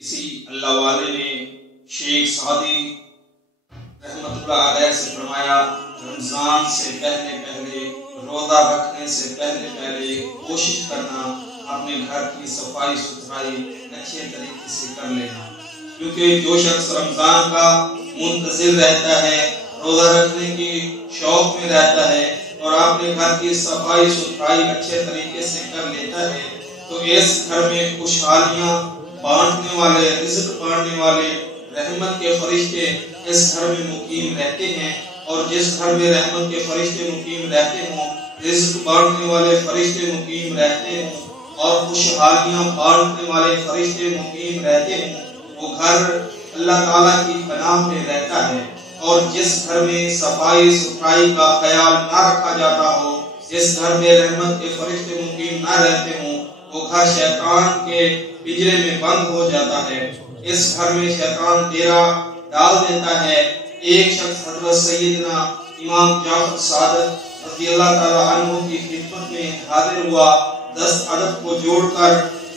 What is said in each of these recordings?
اسی اللہ والے نے شیخ سعدی رحمت اللہ علیہ سے فرمایا رمضان سے پہلے پہلے روزہ رکھنے سے پہلے پہلے کوشش کرنا اپنے گھر کی صفائی ستھرائی اچھے طریقے سے کر لینا، کیونکہ جو شخص رمضان کا منتظر رہتا ہے، روزہ رکھنے کی شوق میں رہتا ہے اور اپنے گھر کی صفائی ستھرائی اچھے طریقے سے کر لیتا ہے تو اس گھر میں خوشحالیاں بانٹنے والے، رزق بانٹنے والے رحمت کے فرشتے اس گھر میں مقیم رہتے ہیں، اور جس گھر میں رحمت کے فرشتے مقیم رہتے ہوں، رزق بانٹنے والے فرشتے مقیم رہتے ہوں اور خوشحالیاں بانٹنے والے فرشتے مقیم رہتے ہوں، وہ گھر اللہ تعالیٰ کی پناہ میں رہتا ہے۔ اور جس گھر میں صفائی ستھرائی کا خیال نہ رکھا جاتا ہو، جس گھر میں رحمت کے فرشتے مقیم نہ رہتے ہوں، وہ گھر شیطان کے پنجرے میں بند ہو جاتا ہے۔ اس گھر میں شیطان ڈیرا ڈال دیتا ہے۔ ایک شخص حضرت سیدنا امام جعفر صادق رضی اللہ تعالیٰ عنہ کی خدمت میں حاضر ہوا، 10 عدد کو جوڑ کر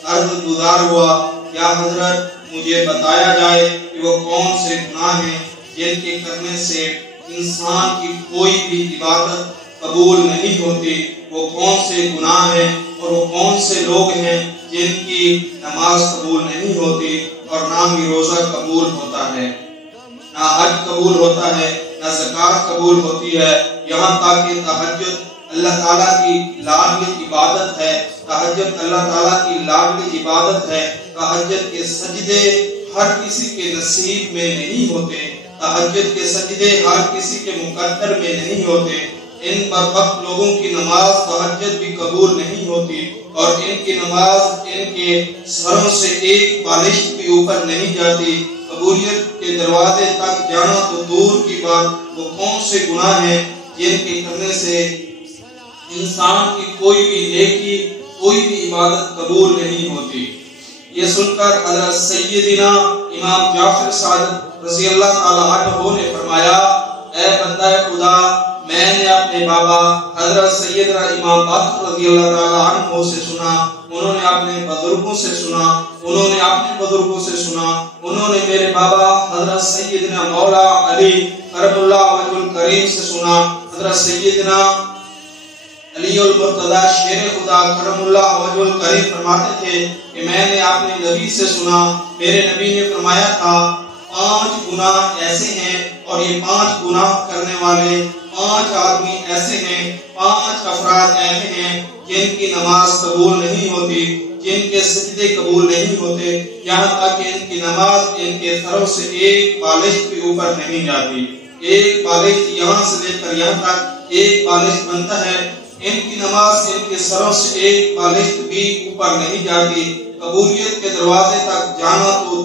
عرض گزار ہوا، یا حضرت مجھے بتایا جائے کہ وہ کون سے گناہ ہیں جن کے کرنے سے انسان کی کوئی بھی عبادت قبول نہیں ہوتی، وہ کون سے گناہ ہیں اور وہ کون سے لوگ ہیں جن کی نماز قبول نہیں ہوتی اور نہ ہی روزہ قبول ہوتا ہے، نہ حج قبول ہوتا ہے، نہ زکوٰۃ قبول ہوتی ہے، یہاں تک کہ تہجد اللہ تعالیٰ کی لاڈلی عبادت ہے، تہجد اللہ تعالیٰ کی لاڈلی عبادت ہے، تہجد کے سجدے ہر کسی کے نصیب میں نہیں ہوتے، تہجد کے سجدے ہر کسی کے مقدر میں نہیں ہوتے، ان بدبخت لوگوں کی نماز تہجد بھی قبول نہیں ہوتی، اور ان کی نماز ان کے سروں سے ایک بالشت بھی اوپر نہیں جاتی، قبولیت کے دروازے تک جانا تو دور کی بات، وہ کون سے گناہ ہیں جن کے کرنے سے انسان کی کوئی بھی نیکی، کوئی بھی عبادت قبول نہیں ہوتی۔ یہ سن کر حضرت سیدنا امام جعفر صادق رضی اللہ تعالیٰ عنہ نے فرمایا، اے بندہ خدا، میں نے اپنے بابا حضرت سیدنا امام باقر رضی اللہ تعالیٰ عنہ سے سنا، انہوں نے اپنے بزرگوں سے سنا، انہوں نے اپنے بزرگوں سے سنا، انہوں نے میرے بابا حضرت سیدنا مولا علی کرم اللہ وجہ الکریم سے سنا، حضرت سیدنا علی المرتضی شیر خدا کرم اللہ وجہ الکریم فرماتے تھے کہ میں نے اپنے نبی سے سنا، میرے نبی نے فرمایا تھا 5 گناہ ایسے ہیں، اور یہ 5 گناہ کرنے والے 5 آدمی ایسے ہیں، 5 افراد ایسے ہیں جن کی نماز قبول نہیں ہوتی، جن کے سجدے قبول نہیں ہوتے، یہاں تک کہ ان کی نماز ان کے سروں سے ایک بالشت بھی اوپر نہیں جاتی، ایک بالشت یہاں سے لے کر یہاں تک ایک بالشت بنتا ہے، ان کی نماز ان کے سروں سے ایک بالشت بھی اوپر نہیں جاتی، قبولیت کے دروازے تک جانا تو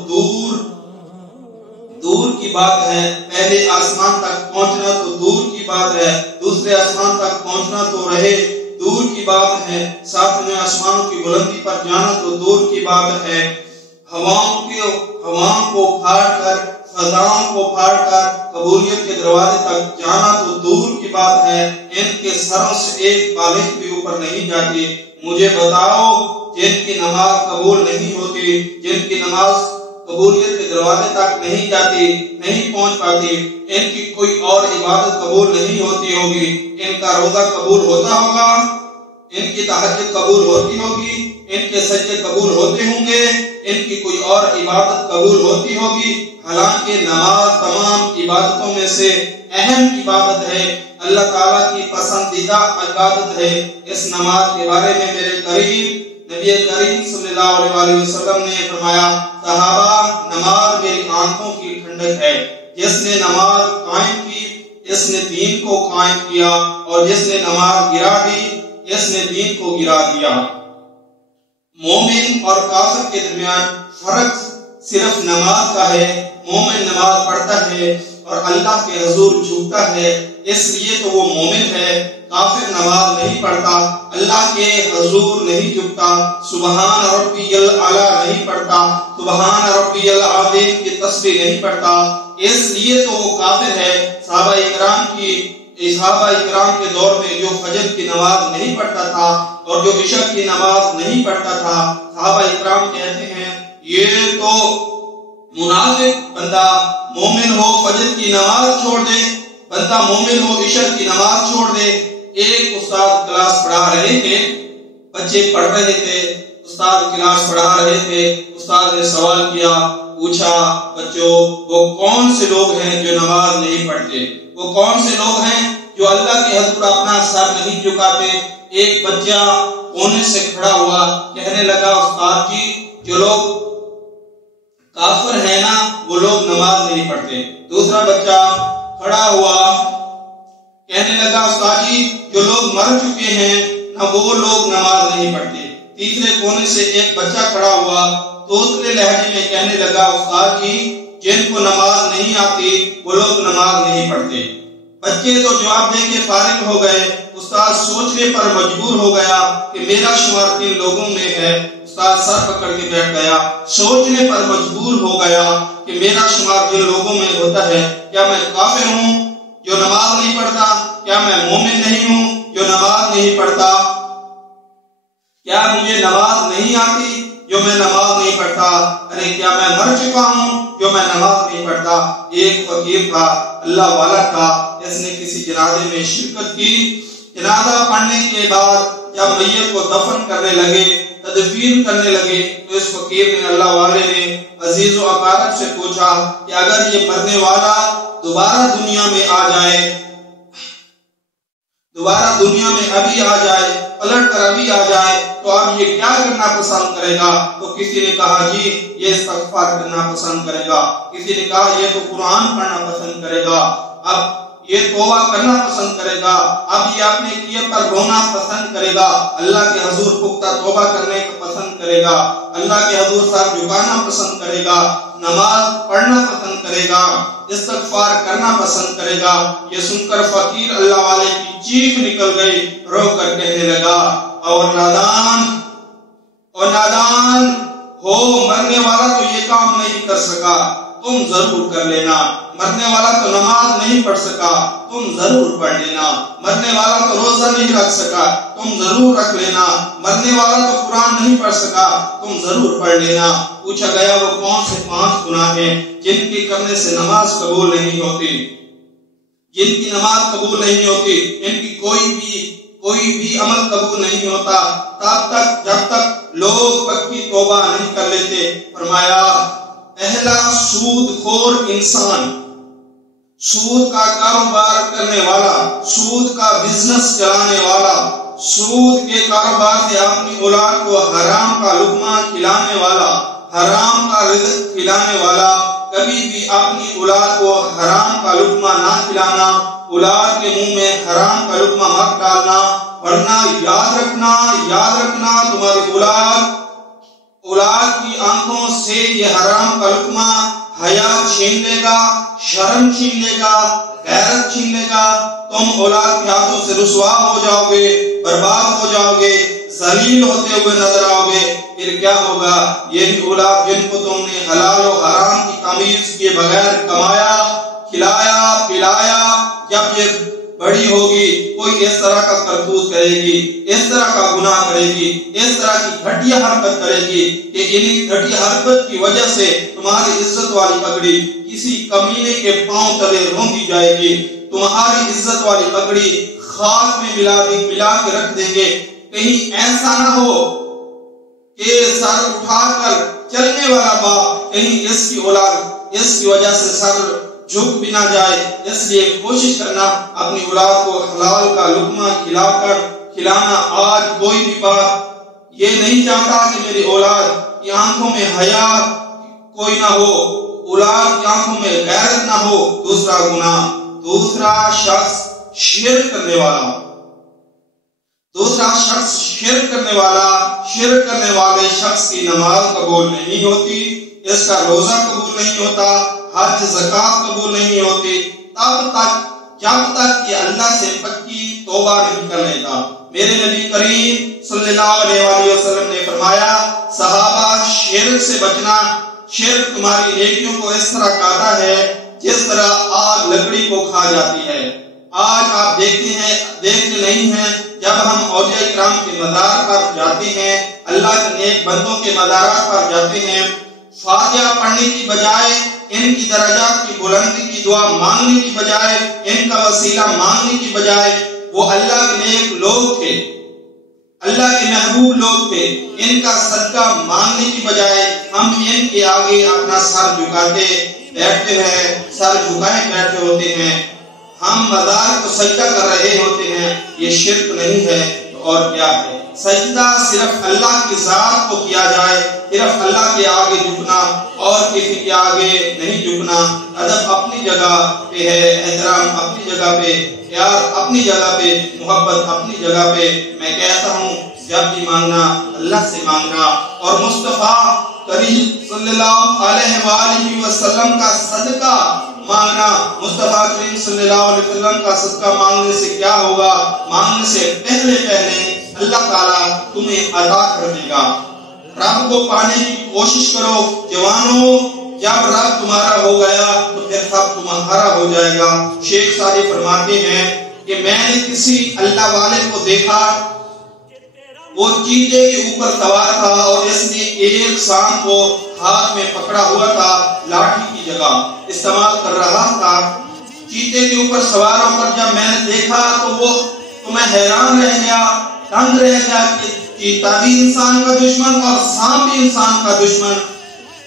دور کی بات ہے، پہلے آسمان تک پہنچنا تو دور کی بات ہے، دوسرے آسمان تک پہنچنا تو رہے دور کی بات ہے، 7ویں آسمانوں کی بلندی پر جانا تو دور کی بات ہے، ہواؤں کو پھاڑ کر، فضاؤں کو پھاڑ کر قبولیت کے دروازے تک جانا تو دور کی بات ہے، ان کے سروں سے ایک بالشت بھی اوپر نہیں جاتی، مجھے بتاؤ جن کی نماز قبول نہیں ہوتی، جن کی نماز قبولیت کے دروازے تک نہیں جاتی، نہیں پہنچ پاتی، ان کی کوئی اور عبادت قبول نہیں ہوتی ہوگی، ان کا روزہ قبول ہوتا ہوگا، ان کی تہجد قبول ہوتی ہوگی، ان کے سجدے قبول ہوتے ہوں گے، ان کی کوئی اور عبادت قبول ہوتی ہوگی، حالانکہ نماز تمام عبادتوں میں سے اہم عبادت ہے، اللہ تعالیٰ کی پسندیدہ عبادت ہے۔ اس نماز کے بارے میں میرے قریب نبی کریم صلی اللہ علیہ وسلم نے فرمایا، صحابہ، نماز میری آنکھوں کی ٹھنڈک ہے، جس نے نماز قائم کی اس نے دین کو قائم کیا، اور جس نے نماز گرا دی اس نے دین کو گرا دیا۔ مومن اور کافر کے درمیان فرق صرف نماز کا ہے، مومن نماز پڑھتا ہے اور اللہ کے حضور جھکتا ہے، اس لیے تو وہ مومن ہے، کافر نماز نہیں پڑھتا، اللہ کے حضور نہیں جھکتا، سبحان ربی الاعلی نہیں پڑھتا، سبحان ربی العظیم کی تسبیح نہیں پڑھتا، اس لیے تو وہ کافر ہے۔ صحابہ اکرام کے دور میں جو فجر کی نماز نہیں پڑھتا تھا اور جو عشاء کی نماز نہیں پڑھتا تھا، صحابہ اکرام کہتے ہیں یہ تو منافق بندہ مومن ہو فجر کی نماز چھوڑ دے، بندہ مومن ہو عشاء کی نماز چھوڑ دے۔ ایک استاد کلاس پڑھا رہے تھے، بچے پڑھ رہے تھے، استاد کلاس پڑھا رہے تھے، استاد نے سوال کیا، پوچھا بچوں وہ کون سے لوگ ہیں جو نماز نہیں پڑھتے، وہ کون سے لوگ ہیں جو اللہ کے حضور اپنا سر نہیں جھکاتے؟ ایک بچہ کونے سے کھڑا ہوا، کہنے لگا استاد جی جو لوگ کافر ہیں نا وہ لوگ نماز نہیں پڑھتے۔ دوسرا بچہ کھڑا ہوا، کہنے لگا استاد جی جو لوگ مر چکے ہیں نہ وہ لوگ نماز نہیں پڑھتے۔ تیسرے کونے سے ایک بچہ کھڑا ہوا، دوسرے لہجے میں کہنے لگا استاد جی جن کو نماز نہیں آتی وہ لوگ نماز نہیں پڑھتے۔ بچے تو جواب دے کے فارغ ہو گئے، استاد سوچنے پر مجبور ہو گیا کہ میرا شمار کن لوگوں میں ہے۔ استاد سر پکڑ کے بیٹھ گیا، سوچنے پر مجبور ہو گیا کہ میرا شمار جن لوگوں میں ہوتا ہے، کیا میں کافر ہوں جو نماز نہیں پڑھتا؟ کیا میں مومن نہیں ہوں جو نماز نہیں پڑھتا؟ کیا مجھے نماز نہیں آتی جو میں نماز نہیں پڑھتا؟ ارے کیا میں مر چکا ہوں جو میں نماز نہیں پڑھتا؟ ایک فقیر تھا، اللہ والا تھا، اس نے کسی جنازے میں شرکت کی۔ جنازہ پڑھنے کے بعد جب میت کو دفن کرنے لگے، تدفین کرنے لگے، تو اس فقیر نے، اللہ والے نے عزیز و اقارب سے پوچھا کہ اگر یہ مرنے والا دوبارہ دنیا میں آ جائے، دوبارہ دنیا میں ابھی آ جائے، پلٹ کر ابھی آ جائے، تو اب یہ کیا کرنا پسند کرے گا؟ تو کسی نے کہا جی یہ استغفار کرنا پسند کرے گا، کسی نے کہا یہ تو قرآن پڑھنا پسند کرے گا، اب یہ توبہ کرنا پسند کرے گا، اب یہ اپنے کیے پر رونا پسند کرے گا، اللہ کے حضور پختہ توبہ کرنے کا پسند کرے گا، اللہ کے حضور سر جھکانا پسند کرے گا، نماز پڑھنا پسند کرے گا، استغفار کرنا پسند کرے گا۔ یہ سن کر فقیر اللہ والے کی چیخ نکل گئی، رو کر کہنے لگا اور نادان ہو، مرنے والا تو یہ کام نہیں کر سکا، تم ضرور کر لینا، مرنے والا تو نماز نہیں پڑھ سکا، تم ضرور پڑھ لینا، مرنے والا تو روزہ نہیں رکھ سکا، تم ضرور رکھ لینا، مرنے والا تو قرآن نہیں پڑھ سکا، تم ضرور پڑھ لینا۔ پوچھا گیا وہ کون سے 5 گناہ ہیں جن کے کرنے سے نماز قبول نہیں ہوتی، جن کی نماز قبول نہیں ہوتی، ان کی کوئی بھی عمل قبول نہیں ہوتا تب تک جب تک لوگ پکی توبہ نہیں کر لیتے۔ فرمایا پہلا سود خور انسان، سود کا کاروبار کرنے والا، سود کا بزنس چلانے والا، سود کے کاروبار سے اپنی اولاد کو حرام کا لقمہ کھلانے والا، حرام کا رزق کھلانے والا، کبھی بھی اپنی اولاد کو حرام کا لقمہ نہ کھلانا، اولاد کے منہ میں حرام کا لقمہ مت ڈالنا، ورنہ یاد رکھنا تمہاری اولاد کی آنکھوں سے یہ حرام کا لقمہ حیا چھین لے گا، شرم چھین لے گا، غیرت چھین لے گا، تم اولاد کے ہاتھوں سے رسوا ہو جاؤ گے، برباد ہو جاؤ گے، ذلیل ہوتے ہوئے نظر آؤ گے۔ پھر کیا ہوگا؟ یہی اولاد جن کو تم نے حلال و حرام کی تمیز کے بغیر کمایا، کھلایا، پلایا، جب یہ بڑی ہوگی کوئی اس طرح کا کرتوت کرے گی، اس طرح کا گناہ کرے گی، اس طرح کی گھٹیا حرکت کرے گی کہ انہی گھٹیا حرکت کی وجہ سے تمہاری عزت والی پگڑی کسی کمینے کے پاؤں تلے رونگی جائے گی، تمہاری عزت والی پگڑی خاک میں ملا کے رکھ دیں گے۔ کہیں ایسا نہ ہو کہ سر اٹھا کر چلنے والا باپ کہیں اس کی اولاد اس کی وجہ سے سر جھک بھی نہ جائے، اس لیے کوشش کرنا اپنی اولاد کو حلال کا لقمہ کھلانا۔ آج کوئی بھی باپ یہ نہیں چاہتا کہ میری اولاد کی آنکھوں میں حیا کوئی نہ ہو، اولاد کی آنکھوں میں غیرت نہ ہو۔ دوسرا گناہ، دوسرا شخص شرک کرنے والے شخص کی نماز قبول نہیں ہوتی، اس کا روزہ قبول نہیں ہوتا، حج زکات قبول نہیں ہوتی جب تک کہ اللہ سے پکی توبہ نہیں کر لیتا۔ میرے نبی کریم صلی اللہ علیہ وآلہ وسلم نے فرمایا صحابہ شرک سے بچنا، شرک تمہاری نیکیوں کو اس طرح کاٹا ہے جس طرح آگ لکڑی کو کھا جاتی ہے۔ آج آپ دیکھتے نہیں ہیں جب ہم اولیاء کرام کے مزار پر جاتے ہیں، اللہ کے نیک بندوں کے مزارات پر جاتے ہیں، فاتحہ پڑھنے کی بجائے ان کی درجات کی بلندی کی دعا مانگنے کی بجائے، ان کا وسیلہ مانگنے کی بجائے، وہ اللہ کے نیک لوگ تھے، اللہ کے محبوب لوگ تھے، ان کا صدقہ مانگنے کی بجائے ہم ان کے آگے اپنا سر جھکاتے بیٹھتے ہیں، سر جھکائے بیٹھے ہوتے ہیں، ہم مزار کو سجدہ کر رہے ہوتے ہیں۔ یہ شرک نہیں ہے اور کیا ہے؟ سجدہ صرف اللہ کی ذات کو کیا جائے، صرف اللہ کے آگے جھکنا اور کسی کے آگے نہیں جھکنا۔ ادب اپنی جگہ پہ ہے، احترام اپنی جگہ پہ، پیار اپنی جگہ پہ، محبت اپنی جگہ پہ۔ میں کہتا ہوں جب بھی مانگنا اللہ سے مانگنا، اور مصطفیٰ کریم صلی اللہ علیہ وآلہ وسلم کا صدقہ مانگنا۔ مصطفیٰ کریم صلی اللہ علیہ وسلم کا صدقہ مانگنے سے کیا ہوگا؟ مانگنے سے پہلے اللہ تعالیٰ تمہیں عطا کر دے گا۔ رب کو پانے کی کوشش کرو جوانوں، جب رب تمہارا ہو گیا تو پھر سب تمہارا ہو جائے گا۔ شیخ سعدی فرماتے ہیں کہ میں نے کسی اللہ والے کو دیکھا، وہ چیتے کے اوپر سوار تھا اور اس نے ایک سام کو ہاتھ میں پکڑا ہوا تھا، لاٹھی کی جگہ استعمال کر رہا تھا۔ چیتے کے اوپر سوار ہو کر جب میں نے دیکھا تو میں حیران رہ گیا، تنگ رہ گیا کہ چیتا بھی انسان کا دشمن اور سانپ بھی انسان کا دشمن،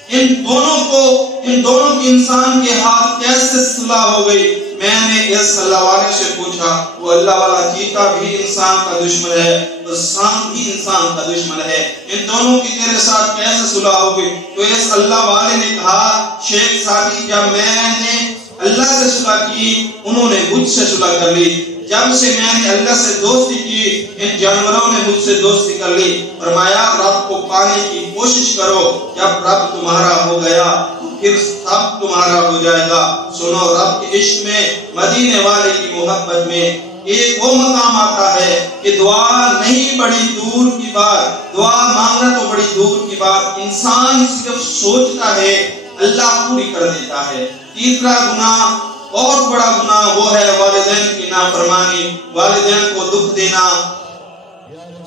ان دونوں کی انسان کے ہاتھ کیسے صلح ہو گئی؟ میں نے اس اللہ والے سے پوچھا، وہ اللہ والا چیتا بھی انسان کا دشمن ہے اور سانپ بھی انسان کا دشمن ہے، ان دونوں کی تیرے ساتھ کیسے صلح ہو گئی؟ تو اس اللہ والے نے کہا، شیخ سعدی جب میں نے اللہ سے صلح کی انہوں نے مجھ سے صلح کر لی، جب سے میں نے اللہ سے دوستی کی ان جانوروں نے مجھ سے دوستی کر لی۔ فرمایا رب کو پانے کی کوشش کرو، جب رب تمہارا ہو گیا تو پھر سب تمہارا ہو جائے گا۔ سنو، رب کے عشق میں، مدینے والے کی محبت میں ایک وہ مقام آتا ہے کہ دعا نہیں بڑی دور کی بات، دعا مانگنا تو بڑی دور کی بات، انسان صرف سوچتا ہے اللہ پوری کر دیتا ہے۔ تیسرا گناہ، بہت بڑا گناہ، وہ ہے والدین کی نافرمانی، والدین کو دکھ دینا،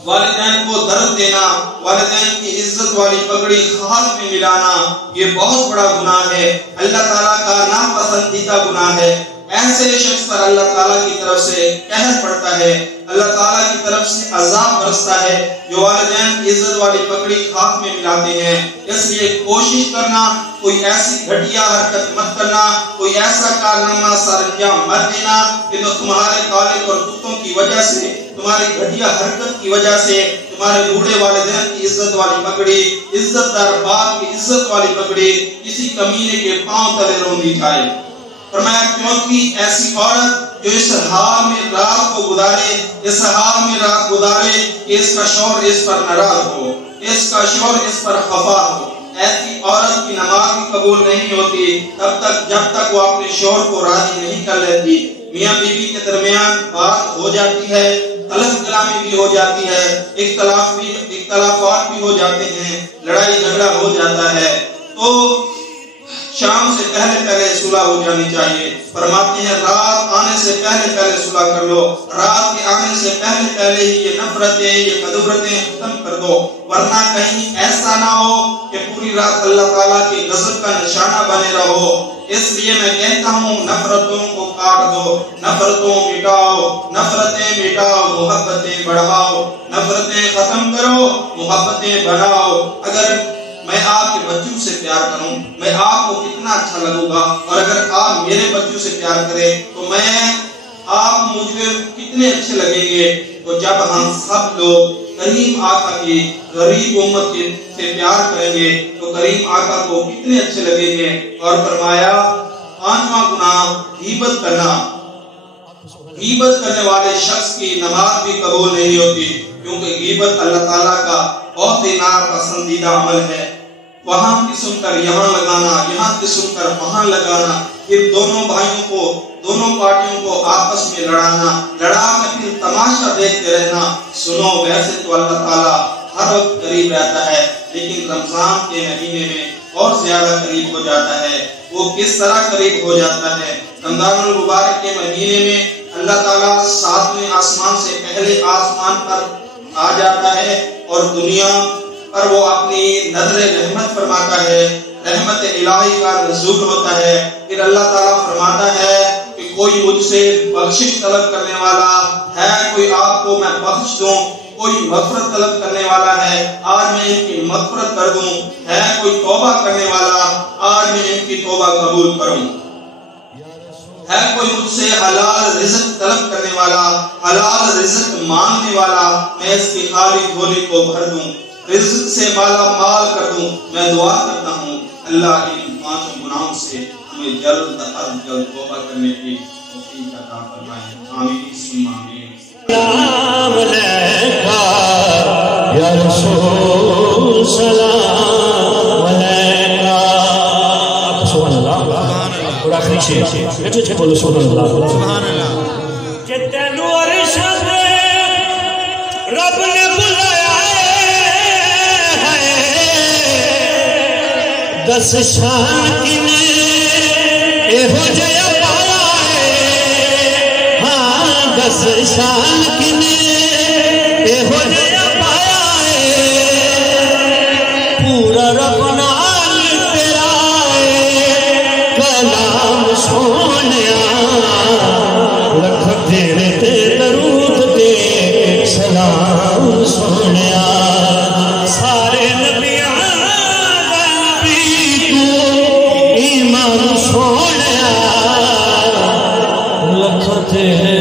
والدین کو درد دینا، والدین کی عزت والی پگڑی ہاتھ میں ملانا، یہ بہت بڑا گناہ ہے، اللہ تعالیٰ کا ناپسندیدہ گناہ ہے۔ ایسے شخص پر اللہ تعالیٰ کی طرف سے قہر پڑتا ہے، اللہ تعالیٰ کی طرف سے عذاب برستا ہے، جو والدین کی عزت والی پگڑی ہاتھ میں ملاتے ہیں۔ اس لیے کوشش کرنا، کوئی ایسی گھٹیا حرکت مت کرنا، کوئی ایسا کارنامہ سر انجام مت دینا کہ تمہارے خالق اور کتوں کی وجہ سے، تمہاری گھٹیا حرکت کی وجہ سے تمہارے بوڑھے والدین کی عزت والی پگڑی، عزت دار باپ کی عزت والی پگڑی کسی کمینے کے پاؤں تلے روندی جائے۔ فرمایا کیونکہ ایسی عورت جو اس حال میں رات کو گزارے، اس حال میں رات گزارے کہ اس کا شوہر اس پر ناراض ہو، اس کا شوہر اس پر خفا ہو، ایسی عورت کی نماز بھی قبول نہیں ہوتی تب تک جب تک وہ اپنے شوہر کو راضی نہیں کر لیتی۔ میاں بیوی کے درمیان بات ہو جاتی ہے، طلب کلامی بھی ہو جاتی ہے، اختلافات بھی ہو جاتے ہیں، لڑائی جھگڑا ہو جاتا ہے، تو شام سے پہلے صلح ہو جانی چاہیے۔ فرماتے ہیں رات آنے سے پہلے صلح کر لو، رات کے آنے سے پہلے ہی یہ نفرتیں، یہ کدورتیں ختم کر دو، ورنہ کہیں ایسا نہ ہو کہ پوری رات اللہ تعالیٰ کے غضب کا نشانہ بنے رہو۔ اس لیے میں کہتا ہوں نفرتوں کو کاٹ دو، نفرتوں مٹاؤ، نفرتیں مٹاؤ، محبتیں بڑھاؤ، نفرتیں ختم کرو، محبتیں بناؤ۔ اگر میں آپ کے بچوں سے پیار کروں، میں آپ کو کتنا اچھا لگوں گا، اور اگر آپ میرے بچوں سے پیار کریں تو آپ مجھے کتنے اچھے لگیں گے۔ تو جب ہم سب لوگ کریم آقا کی غریب امت سے پیار کریں گے تو کریم آقا کو کتنے اچھے لگیں گے۔ اور فرمایا پانچواں گناہ غیبت کرنا، غیبت کرنے والے شخص کی نماز بھی قبول نہیں ہوتی، کیونکہ غیبت اللہ تعالیٰ کا بہت ہی ناپسندیدہ عمل ہے۔ وہاں کی سن کر یہاں لگانا، یہاں کی سن کر وہاں لگانا، پھر دونوں بھائیوں کو، دونوں پارٹیوں کو آپس میں لڑا کر پھر تماشا دیکھتے رہنا۔ سنو، ویسے تو اللہ تعالیٰ ہر وقت قریب رہتا ہے، لیکن رمضان کے مہینے میں اور زیادہ قریب ہو جاتا ہے۔ وہ کس طرح قریب ہو جاتا ہے؟ رمضان المبارک کے مہینے میں اللہ تعالیٰ ساتویں آسمان سے پہلے آسمان پر آ جاتا ہے اور دنیا پر وہ اپنی نظر رحمت فرماتا ہے، رحمت الہی کا نزول ہوتا ہے. پھر اللہ تعالیٰ فرماتا ہے کہ کوئی مجھ سے بخشش طلب کرنے والا ہے، کوئی آپ کو میں بخش دوں. کوئی مغفرت طلب کرنے والا ہے، آج میں ان کی مغفرت کر دوں. ہے کوئی توبہ کرنے والا، آج میں ان کی توبہ قبول کروں. ہے کوئی مجھ سے حلال رزق طلب کرنے والا، حلال رزق مانگنے والا، میں اس کی خالی جھولی کو بھر دوں، رزق سے مالا مال کر دوں. میں دعا کرتا ہوں اللہ ان 5 گناہوں سے ہمیں جلد از جلد توبہ کرنے کی توفیق عطا فرمائے. آمین ثم آمین. سلام علیکہ یا رسول، سلام علیکہ. سبحان اللہ. اور آخری شیئر اچھے بولو سبحان اللہ. کہ تینو عرش سے رب نے بلایا ہے، 10 شان کنے اے ہو جیا پایا ہے. ہاں 10 شان کنے اے ہو جیا پایا ہے. پورا رب نال تیرا کلام سونیا، لکھ تیرے تے درود تے سلام سونیا. سارے نبیاں دا نبی تو ایمان سونیا، لکھ تیرے